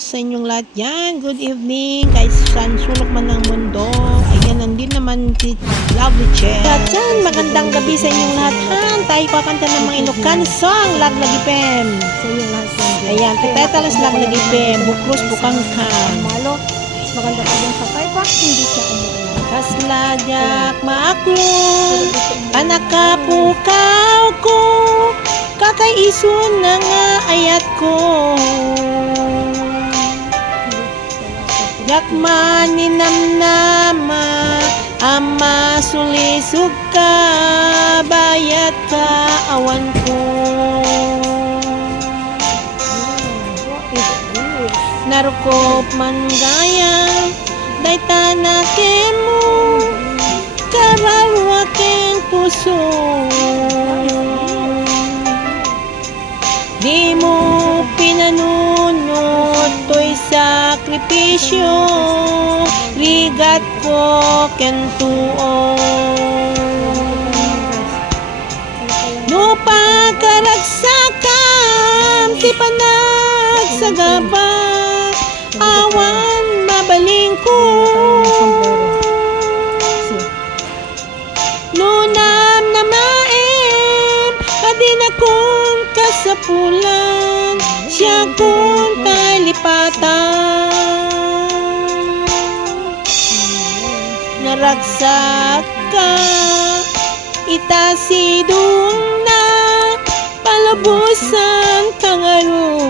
sa inyong lahat yan. Good evening. Kahit saan sulok man ng mundo. Ayan, nandun naman si Lovely Chair. At yan, magandang gabi sa inyong lahat. Tayo kakanta ng mga Ilocano song. Laglagipem. Sa iyo lahat. Ayan, tetetalas laglagipem. Bukros bukang ka. Malo, maganda pa din sa kaipa, hindi siya umuulan. Kasladyak maaklong. Panakapukaw ko. Kakaisun na nga ayat ko. Yakman ninamnama ama sulisog ka bayat ka awan ko. Narukop man gaya day tanakin mo kararwa keng puso. Di mo pinanunod to'y sakripisyo, rigat ko kentuo. No pagkaragsakam, ti panagsagaba, awan mabaling ko. Nunam na maem, adin akong kasapulan, siya kong talipatan. Naragsak ka, itasidong na, palabusan kangaroo.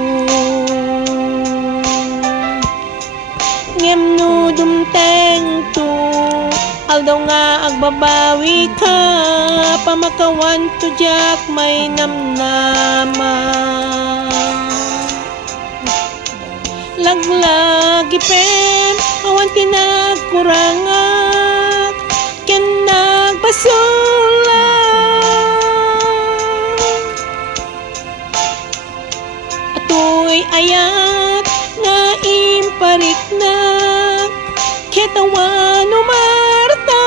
Ngem no dumteng to, aldaw nga agbabawi ka, pamakawan to jak may namnama. Laglagipem, awan tinagkurangak, ken nagbasulang. Atoy ayat nga impariknak, ketawan umartap.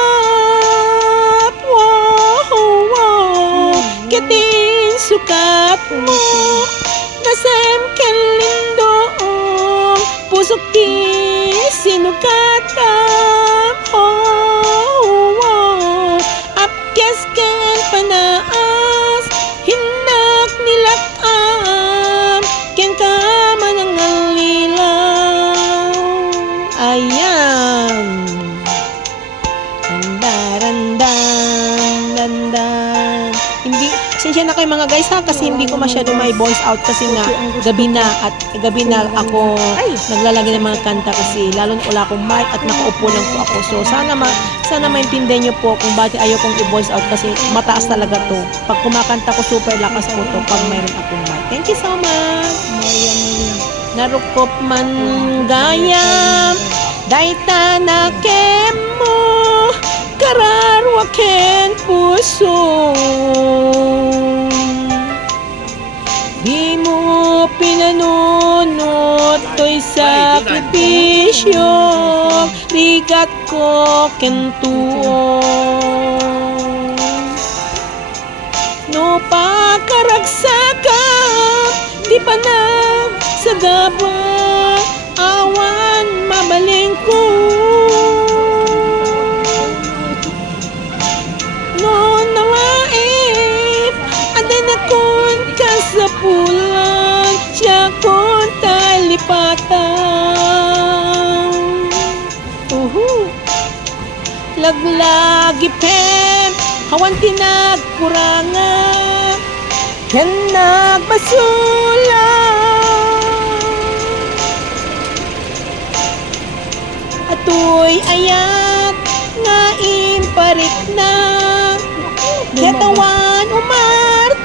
Wow, ketin sukat mo, nasem ken lindoong, pusok ti sinukatam. Oh, apkes ken panaas, hinak nilakam, ken kaman ang alilaw. Ayan. Dandan. Hindi, pasensya na kayo mga guys ha, kasi hindi ko masyado may voice out kasi nga gabi na ako naglalagay ng mga kanta kasi lalo na wala akong mic at nakaupo lang po ako. So sana maintindihan nyo po kung bakit ayaw kong i-voice out kasi mataas talaga to. Pag kumakanta ko super lakas po to pag mayroon akong mic. Thank you so much. Narukop man gaya daita na kemo kararwa ken puso. Di mo pinanunod to'y sakripisyo, rigat ko kentuo. No pagkaragsaka, di pa nagsagaba, awan mabaling ko. No nawaip, adan akong kasapulan, siya kong talipatan. Laglagipem, hawan tinagkurangan, ken nagbasulang. Atoy ayat nga impariknak, ketawan umartap.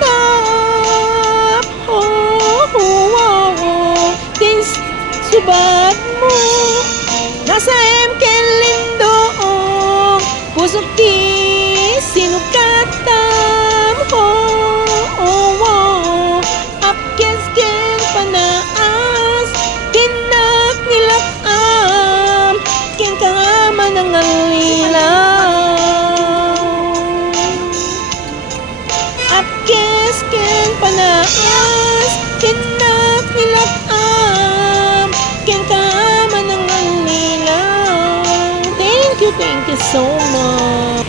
Tins subat mo, nasa ken lindoong, pusok ti sinukatam. Apkes ken panaas, tinak nilakam, ken kaman ang alilaw. Apkes ken panaas, tinak nilakam, Thank you so much.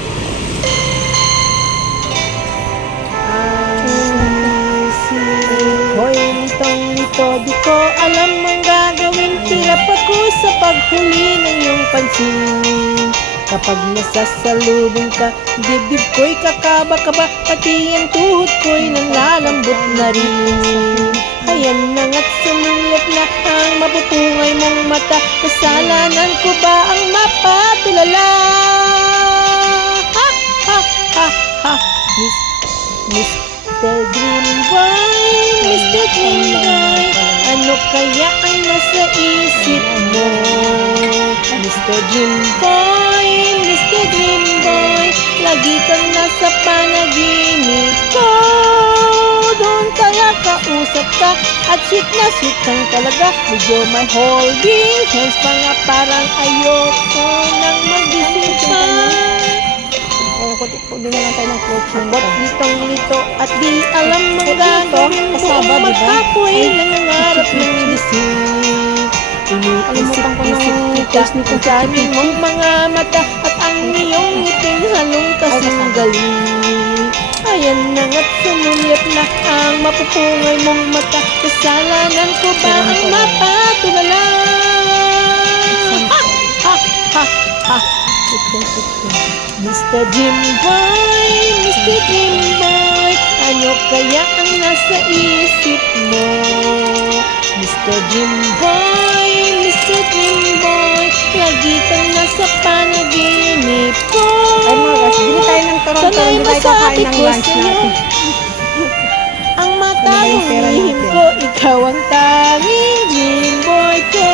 Hoy, nitong-nito, di ko alam ang gagawin. Hirap ako sa paghuli ng iyong pansin. Kapag nasasalubong ka, dibdib ko'y kakaba-kaba, pati ang tuhod ko'y nanlalambot na rin. Ayan na nga't sumilip na ang mapupungay mong mata. Kasalanan ko ba ang mapatulala? Ha, ha, ha, ha. Mr. Dream Boy, Mr. Dream Boy, ano kaya ang nasa isip mo? Mr. Dream Boy, Mr. Dream Boy, lagi kang nasa panaginip ko. Doon kaya kausap ka at sweet na sweet kang talaga. Medyo may holding hands pa nga, parang ayoko nang magising pa. Kunin na lang tayo ng clothes na Abot nitong-nito at di alam ang gagawin mo. kasaba, di ba? Magkapoy nangangarap ng gising. Kalimutan ko ng Iniisip-isip kita taste nito. ang dami mong mga mata at ang iyong ngiting halong kasing galing. Ayan na nga't sumulip na ang mapupungay mong mata. Kasalanan ko ba ang mapatulala? Ha! Ha! Ha! Ha! Mr. Dream Boy, Mr. Dream Boy, ano kaya ang nasa isip mo? Mr. Dream Boy, Mr. Dream Boy, lagi kang nasa panaginip ko. Ay mga guys, bili tayo ng toron-toron, Sana'y hindi tayo kakain ng masabi ko lunch sa'yo, natin. ang mata Ano yung kong pera lihim natin? ko, ikaw ang tanging Dream Boy ko.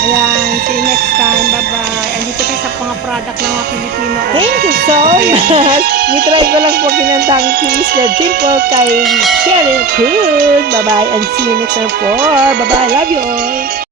Ayan, see you next time. Bye-bye. Andito tayo sa mga product ng mga Pilipino. Thank you so much. Nitry ko lang po kinantang si Mr. Jimpo kay Cheryl Cruz. Bye-bye and see you next time po. Bye-bye. Love you all.